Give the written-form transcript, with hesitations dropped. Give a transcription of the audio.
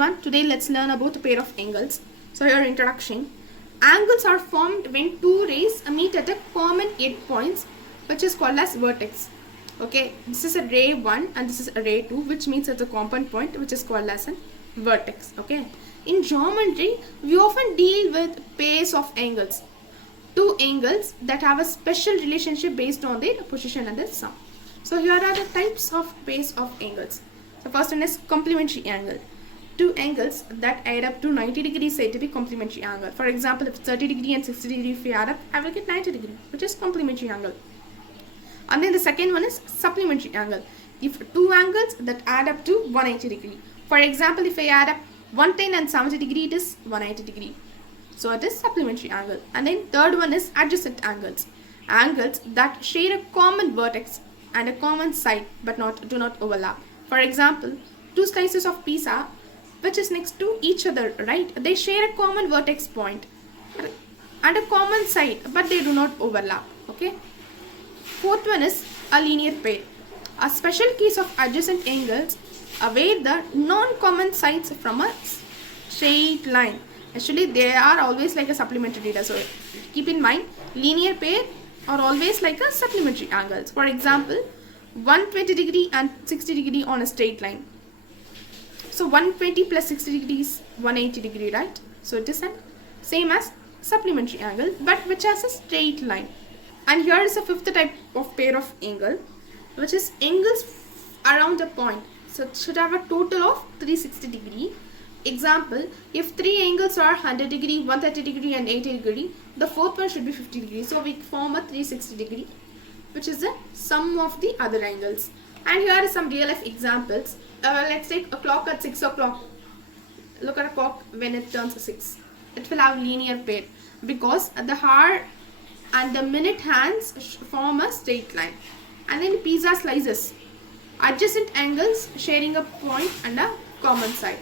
everyone, today let's learn about a pair of angles. So your introduction. Angles are formed when two rays meet at a common 8 points, which is called as vertex. Okay, this is a ray 1 and this is a ray 2, which means it's a common point, which is called as a vertex. Okay, in geometry we often deal with pairs of angles, two angles that have a special relationship based on their position and their sum. So here are the types of pairs of angles. The first one is complementary angle. Two angles that add up to 90 degrees said to be complementary angle. For example, if 30 degree and 60 degree if we add up, I will get 90 degree, which is complementary angle. And then the second one is supplementary angle. If two angles that add up to 180 degree. For example, if I add up 110 and 70 degree, it is 180 degree. So it is supplementary angle. And then third one is adjacent angles. Angles that share a common vertex and a common side but do not overlap. For example, two slices of pizza which is next to each other, right? They share a common vertex point and a common side, but they do not overlap. Okay. Fourth one is a linear pair. A special case of adjacent angles are where the non-common sides from a straight line. Actually, they are always like a supplementary data. So keep in mind, linear pair are always like a supplementary angles. For example, 120 degree and 60 degree on a straight line. So 120 plus 60 degrees 180 degree, right? So it is the same as supplementary angle, but which has a straight line. And here is a fifth type of pair of angle, which is angles around a point. So it should have a total of 360 degree. Example, if three angles are 100 degree, 130 degree and 80 degree, the fourth one should be 50 degree. So we form a 360 degree, which is the sum of the other angles. And here are some real life examples. Let's take a clock at 6 o'clock. Look at a clock when it turns 6. It will have linear pair because the hour and the minute hands form a straight line. And then pizza slices, adjacent angles sharing a point and a common side.